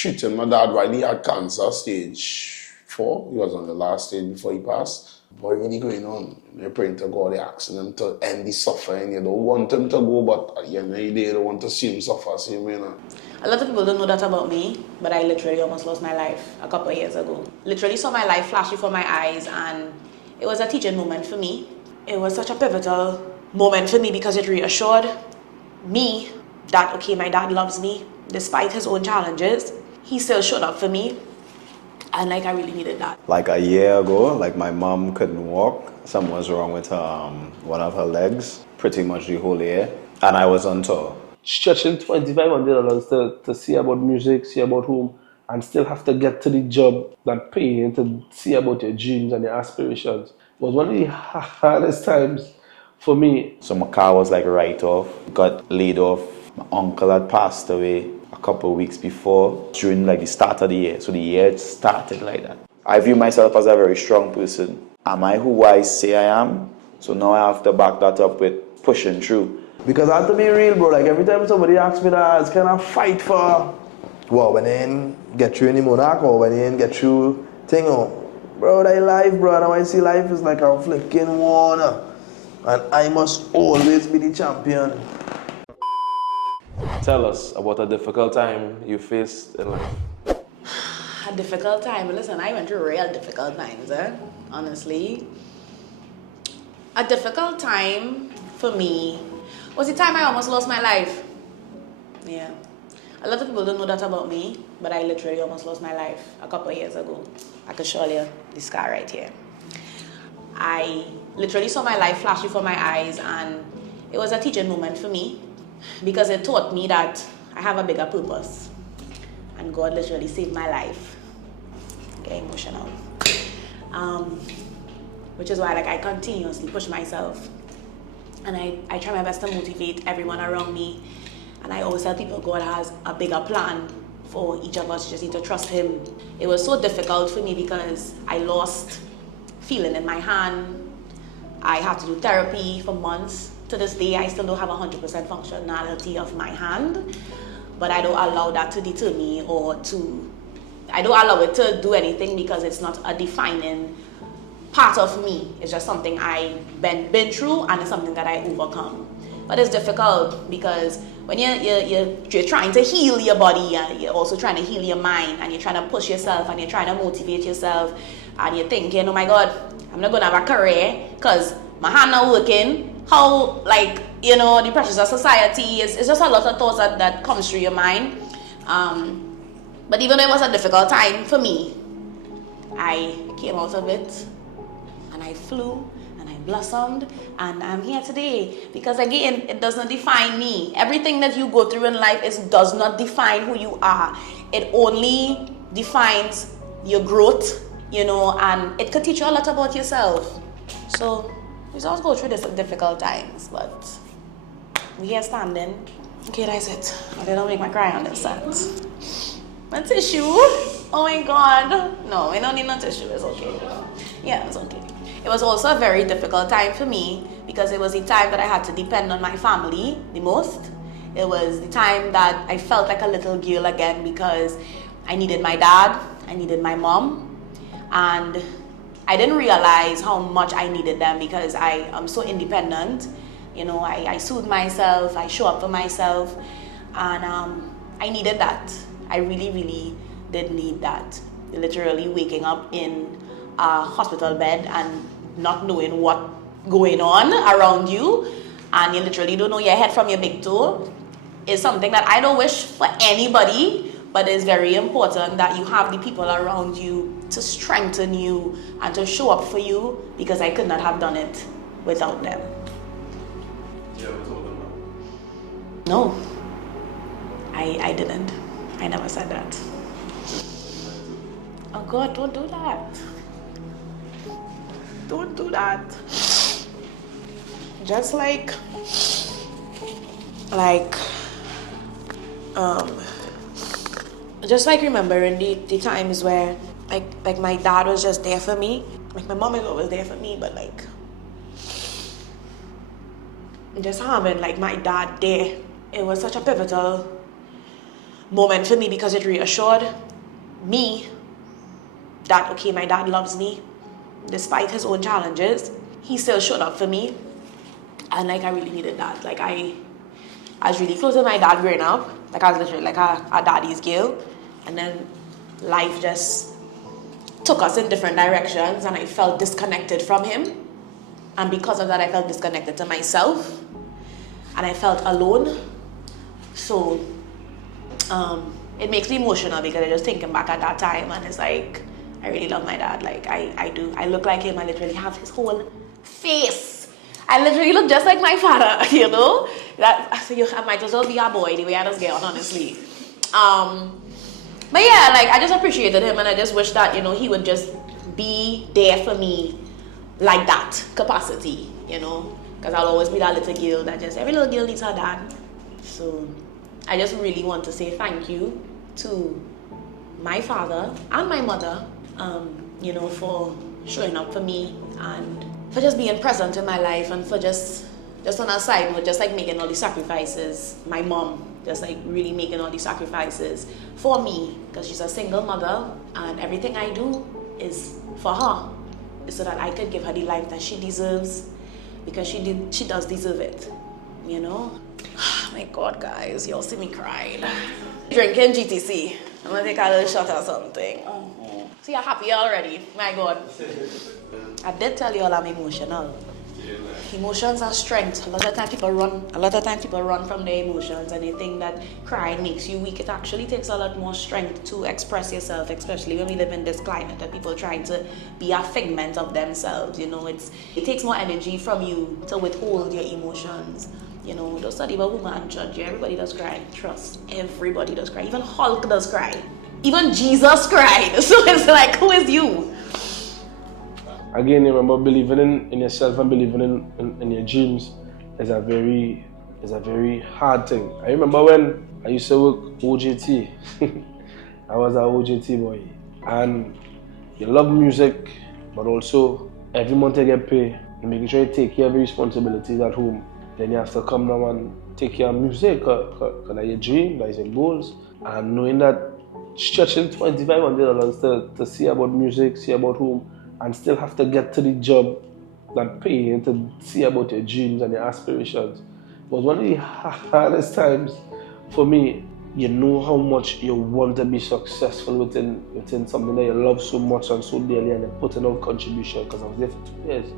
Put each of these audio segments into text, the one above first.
treating my dad while he had cancer, stage 4. He was on the last stage before he passed. What really going on? You're praying to God, you're asking him to end the suffering. You don't want him to go, but at the end of the day, you don't want to see him suffer, same way, you know. A lot of people don't know that about me, but I literally almost lost my life a couple of years ago. Literally saw my life flash before my eyes, and it was a teaching moment for me. It was such a pivotal moment for me because it reassured me that, okay, my dad loves me. Despite his own challenges, he still showed up for me. And like, I really needed that. Like a year ago, like my mom couldn't walk. Something was wrong with one of her legs, pretty much the whole year. And I was on tour. Stretching $2,500 to see about music, see about home, and still have to get to the job that pay you to see about your dreams and your aspirations was one of the hardest times for me. So my car was like right off, got laid off. My uncle had passed away a couple of weeks before, during like the start of the year. So the year started like that. I view myself as a very strong person. Am I who I say I am? So now I have to back that up with pushing through. Because I have to be real, bro. Like every time somebody asks me that, it's kind of fight for, well, when they ain't get through any monarch or when they ain't get through thing, bro, that life, bro. Now I see life is like a flicking water. And I must always be the champion. Tell us about a difficult time you faced in life. A difficult time? Listen, I went through real difficult times, honestly. A difficult time for me was the time I almost lost my life. Yeah. A lot of people don't know that about me, but I literally almost lost my life a couple of years ago. I can show you the scar right here. I literally saw my life flash before my eyes, and it was a teaching moment for me because it taught me that I have a bigger purpose, and God literally saved my life. Get emotional. Which is why I continuously push myself, and I try my best to motivate everyone around me, and I always tell people God has a bigger plan for each of us. You just need to trust Him. It was so difficult for me because I lost feeling in my hand. I had to do therapy for months. To this day, I still don't have 100% functionality of my hand, but I don't allow that to deter me I don't allow it to do anything because it's not a defining part of me. It's just something I've been through, and it's something that I overcome. But it's difficult because when you're trying to heal your body, you're also trying to heal your mind, and you're trying to push yourself, and you're trying to motivate yourself, and you're thinking, oh my God, I'm not going to have a career because my hand not working. How, the pressures of society, it's just a lot of thoughts that comes through your mind. But even though it was a difficult time for me, I came out of it, and I flew, and I blossomed, and I'm here today. Because again, it does not define me. Everything that you go through in life does not define who you are. It only defines your growth, and it could teach you a lot about yourself. So we always go through these difficult times, but we're here standing. Okay, that's it. I didn't make my cry on this side. My tissue? Oh my God. No, we don't need no tissue. It's okay. Yeah, it's okay. It was also a very difficult time for me because it was the time that I had to depend on my family the most. It was the time that I felt like a little girl again because I needed my dad, I needed my mom, and I didn't realize how much I needed them because I am so independent. I soothe myself, I show up for myself, and I needed that. I really, really did need that. Literally waking up in a hospital bed and not knowing what's going on around you, and you literally don't know your head from your big toe, is something that I don't wish for anybody, but it's very important that you have the people around you to strengthen you and to show up for you, because I could not have done it without them. Did you ever told them that? No, I didn't. I never said that. Oh God, don't do that. Don't do that. Just remembering the times where like my dad was just there for me. Like my mom is always there for me, but just having my dad there, it was such a pivotal moment for me because it reassured me that, okay, my dad loves me. Despite his own challenges, he still showed up for me. And like, I really needed that. Like, I was really close to my dad growing up. Like, I was literally like a daddy's girl. And then life just took us in different directions and I felt disconnected from him. And because of that, I felt disconnected to myself. And I felt alone. So, it makes me emotional because I just thinking back at that time and it's like, I really love my dad. Like, I do. I look like him. I literally have his whole face. I literally look just like my father, you know? I might as well be a boy the way I just get on, honestly. But yeah, like, I just appreciated him and I just wish that, you know, he would just be there for me like that capacity, you know? Because I'll always be that little girl that just, every little girl needs her dad. So I just really want to say thank you to my father and my mother, you know, for showing up for me and for just being present in my life and for just on a side note, just like making all these sacrifices. My mom, just like really making all these sacrifices for me because she's a single mother and everything I do is for her, so that I could give her the life that she deserves because she does deserve it, you know? Oh my God, guys, y'all see me crying. Drinking GTC. I'm gonna take a little shot or something. See, you're happy already. My God. I did tell you all I'm emotional. Emotions are strength. A lot of times people run from their emotions and they think that crying makes you weak. It actually takes a lot more strength to express yourself, especially when we live in this climate that people trying to be a figment of themselves. You know, it takes more energy from you to withhold your emotions. You know, don't study about woman and judge you. Everybody does cry. Trust. Everybody does cry. Even Hulk does cry. Even Jesus cried. So it's like, who is you? Again, remember, believing in yourself and believing in your dreams is a very hard thing. I remember when I used to work OJT. I was an OJT boy. And you love music, but also every month you get paid. You're making sure you take care of your responsibilities at home. Then you have to come now and take care of music, because that's your dream, that's your goals. And knowing that stretching $2,500 to see about music, see about home, and still have to get to the job that pay you to see about your dreams and your aspirations was one of the hardest times for me. You know how much you want to be successful within something that you love so much and so dearly, and then putting out contribution, because I was there for 2 years,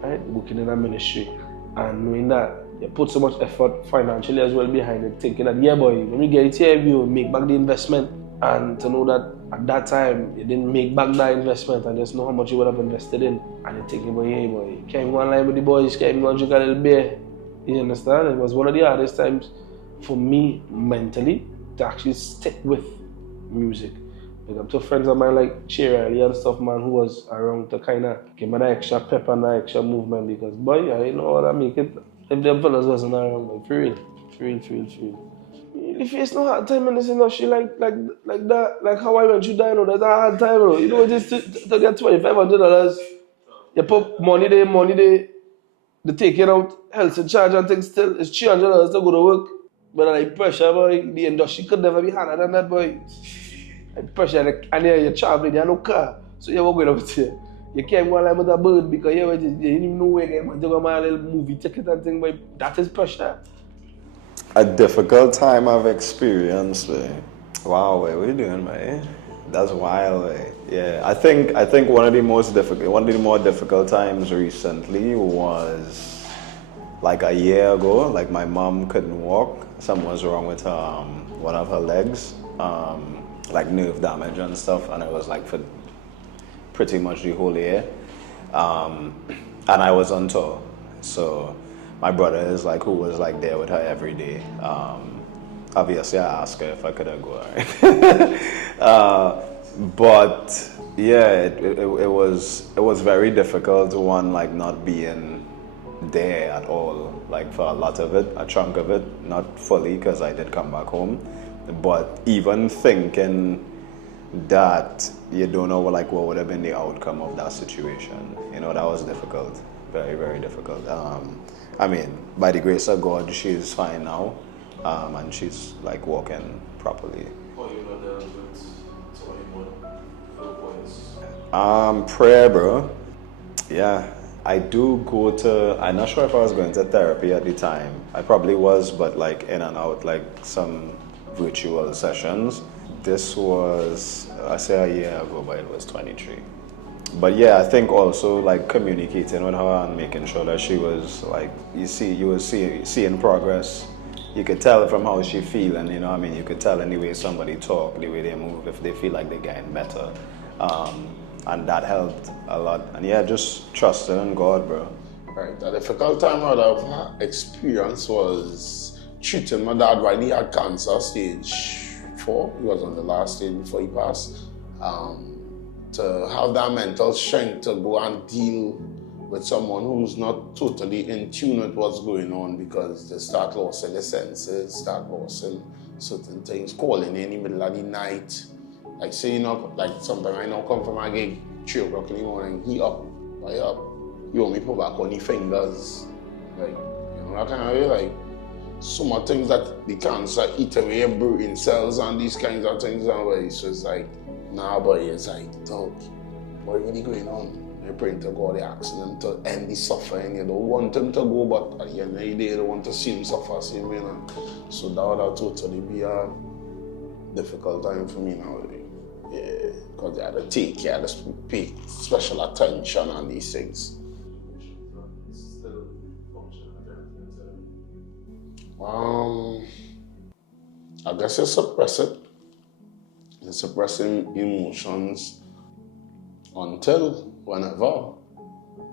right, working in a ministry, and knowing that you put so much effort financially as well behind it, thinking that, yeah boy, when we get it here, you make back the investment, and to know that at that time, you didn't make back that investment and just know how much you would have invested in. And you're thinking, boy, hey boy, you can't go online with the boys, can't even drink a little beer. You understand? It was one of the hardest times for me mentally to actually stick with music. Like, I'm two friends of mine like Cherry and stuff, man, who was around to kind of give me that extra pep and that extra movement, because boy, I know how to make it if them fellas wasn't around, like, for real. You face no hard time in this industry like that, like how I went through Dino, that's a hard time, bro. You know, just to get $2,500, you put money there, they take it out, health and charge and things still, it's $300 to go to work. But like pressure, boy, the industry could never be harder than that, boy. Like pressure, and you're traveling, you have no car, so you're going out here. You can't go online with a bird because you didn't even know where you're going to go my little movie ticket and thing, but that is pressure. A difficult time I've experienced, wow, what are you doing, man? That's wild, man. Yeah, I think one of the more difficult times recently was like a year ago. Like, my mom couldn't walk. Something was wrong with one of her legs, like nerve damage and stuff, and it was like for pretty much the whole year. And I was on tour, so my brother is like, who was like there with her every day. Obviously, I asked her if I could go. But yeah, it was very difficult. One, like, not being there at all, like for a lot of it, a chunk of it, not fully, because I did come back home. But even thinking that you don't know like what would have been the outcome of that situation, you know, that was difficult, very, very difficult. I mean, by the grace of God, she is fine now. and she's like walking properly. How you know dealt with somebody more low points? Prayer, bro. Yeah, I do go to. I'm not sure if I was going to therapy at the time. I probably was, but like in and out, like some virtual sessions. This was, I say a year ago, but it was 23. But yeah, I think also like communicating with her and making sure that she was like, you were seeing progress. You could tell from how she feel, and you know what I mean, you could tell in the way somebody talk, the way they move, if they feel like they're getting better. And that helped a lot. And yeah, just trusting in God, bro. Right, the difficult time I've experienced was treating my dad while he had cancer, stage 4. He was on the last stage before he passed. To have that mental strength to go and deal with someone who's not totally in tune with what's going on, because they start losing their senses, start losing certain things, calling in the middle of the night. Like say, you know, like sometimes I now come from a gig 3 o'clock in the morning, he up, I up. You want me to put back on the fingers. Like, you know, that kind of way, like so much things that the cancer eat away your brain cells and these kinds of things and way. So it's like, nah, but it's like, dog, what really going on? You're praying to God, you're asking him to end the suffering. You don't want him to go, but at the end of the day, you don't want to see him suffer, same way. So that would totally be a difficult time for me now. Yeah, because you had to take care, to pay special attention on these things. Still functioning at everything. I guess you suppress it. You're suppressing emotions until whenever,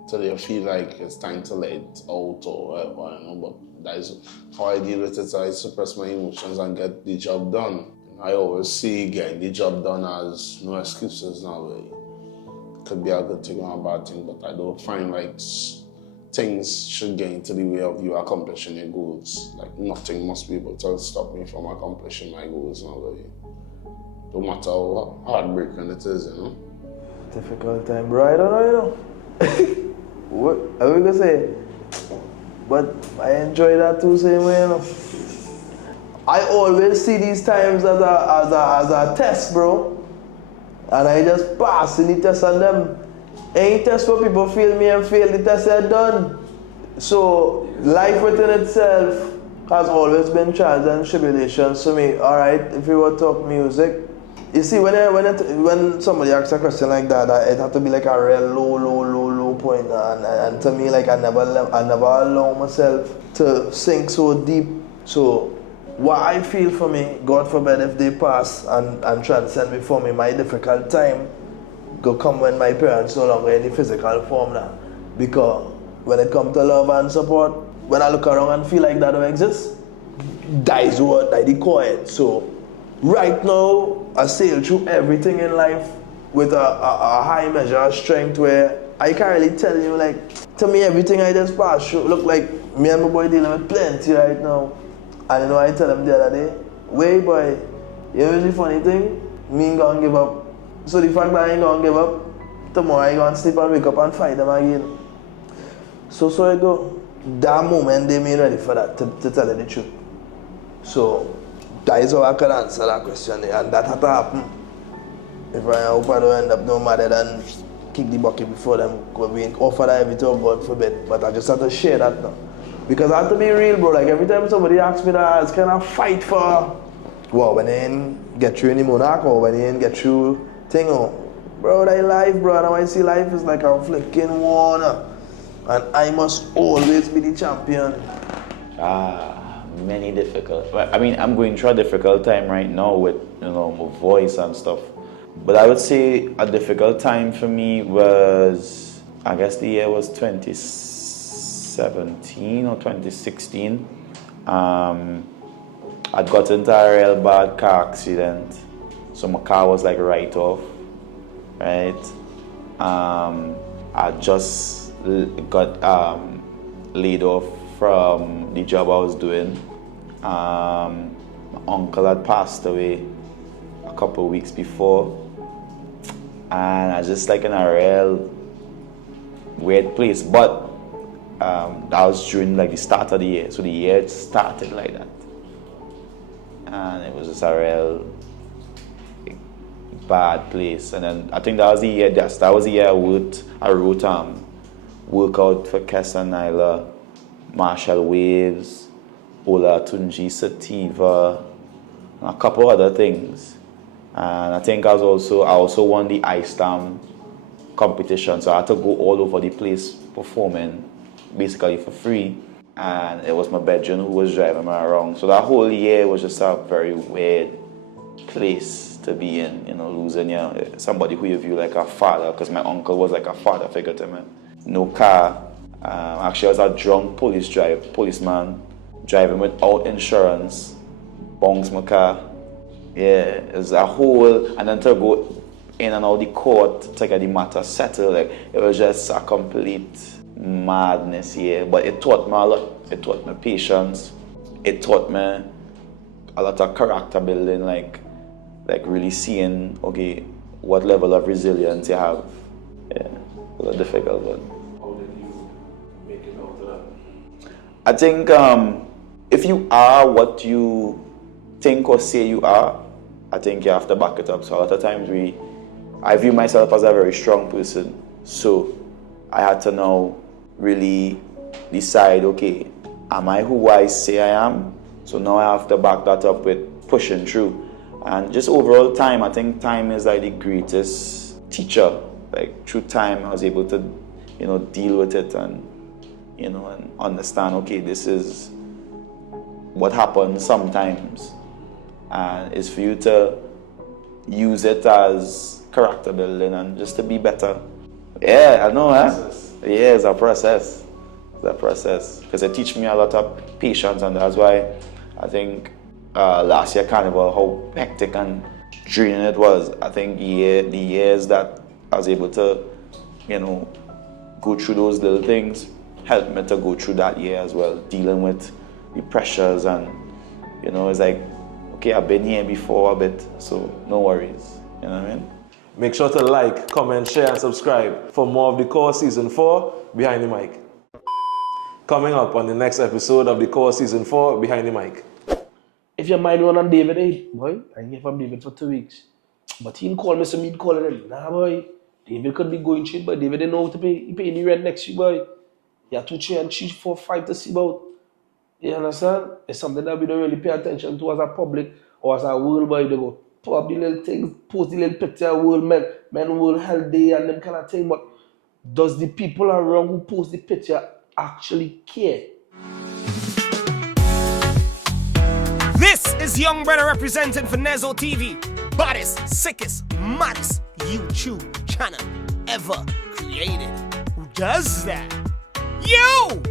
till you feel like it's time to let it out or whatever, you know. But that is how I deal with it. I suppress my emotions and get the job done. I always see getting the job done as no excuses now. It could be a good thing or a bad thing, but I don't find like things should get into the way of you accomplishing your goals. Like nothing must be able to stop me from accomplishing my goals now. No matter how heartbreaking it is, you know. Difficult time, bro. I don't know, you know. What are we gonna say? But I enjoy that too, same way, you know. I always see these times as a test, bro. And I just pass in the test on them. Any test where people fail me and fail, the test are done. So life within itself has always been trials and tribulations to me. Alright, if we were to talk music, you see, when somebody asks a question like that, it had to be like a real low point. And to me, like I never allow myself to sink so deep. So what I feel for me, God forbid if they pass and transcend before me, my difficult time go come when my parents no longer in the physical form now. Because when it comes to love and support, when I look around and feel like that don't exist, that is what I decode. So right now, I sail through everything in life with a high measure of strength where I can't really tell you, like, to me everything I just passed through look like me and my boy dealing with plenty right now. And you know, I tell him the other day, wait boy, you know the funny thing? Me ain't gonna give up. So the fact that I ain't gonna give up, tomorrow I gonna sleep and wake up and fight them again. So I go. That moment they made ready for that, to tell you the truth. So that is how I can answer that question there, and that had to happen. If I hope I don't end up no matter than kick the bucket before them being offered everything, God forbid. But I just have to share that now. Because I have to be real, bro. Like every time somebody asks me that, I was kind of fight for, well, when they ain't get through any monarch or when they ain't get through thing, bro, that life, bro. Now I see life is like a flicking water. And I must always be the champion. Many difficult. I mean, I'm going through a difficult time right now with, you know, my voice and stuff. But I would say a difficult time for me was, I guess the year was 2017 or 2016. I'd got into a real bad car accident. So my car was like right off, right? I just got laid off from the job I was doing. My uncle had passed away a couple of weeks before, and I was just like in a real weird place. But that was during like the start of the year, so the year started like that. and it was just a real bad place. And then I think that was the year I wrote Workout for Kess and Nyla, Marshall Waves, Ola Tunji Sativa, and a couple other things. And I think I also won the Ice Slam competition, so I had to go all over the place performing basically for free. And it was my bedroom who was driving me around. So that whole year was just a very weird place to be in, losing somebody who you view like a father, because my uncle was like a father figure to me. No car. Actually, I was a drunk policeman driving without insurance, bongs my car. Yeah, it was a whole, and then to go in and out the court to get the matter settled, like it was just a complete madness here. But it taught me a lot. It taught me patience. It taught me a lot of character building, like really seeing, okay, what level of resilience you have. Yeah, it was a difficult one. How did you make it out of that? I think if you are what you think or say you are, I think you have to back it up. So a lot of times I view myself as a very strong person. So I had to now really decide, okay, am I who I say I am? So now I have to back that up with pushing through. And just overall time, I think time is like the greatest teacher. Like through time, I was able to, deal with it and, and understand, okay, this is what happens sometimes. And it's for you to use it as character building and just to be better. Yeah, I know, Yeah, it's a process. It's a process. Because it teaches me a lot of patience, and that's why I think last year Carnival, how hectic and draining it was. I think the years that I was able to, go through those little things helped me to go through that year as well, dealing with the pressures and, it's like, okay, I've been here before a bit, so no worries. You know what I mean? Make sure to like, comment, share, and subscribe for more of the Core Season 4 Behind the Mic. Coming up on the next episode of the Core Season 4 Behind the Mic. If your mind run on David, hey, boy, I ain't hear from David for 2 weeks. But he didn't call me, so me calling him. Nah, boy, David could be going shit, but David didn't know how to pay. He paid the rent next year, boy. He had 2, 3, and 3, 4, 5 to see about. You understand? It's something that we don't really pay attention to as a public or as a world, boy. They go put the little things, post the little picture, world world health day and them kind of thing. But does the people around who post the picture actually care? This is Young Brother representing for Nezzo TV, baddest, sickest, maddest YouTube channel ever created. Who does that? You!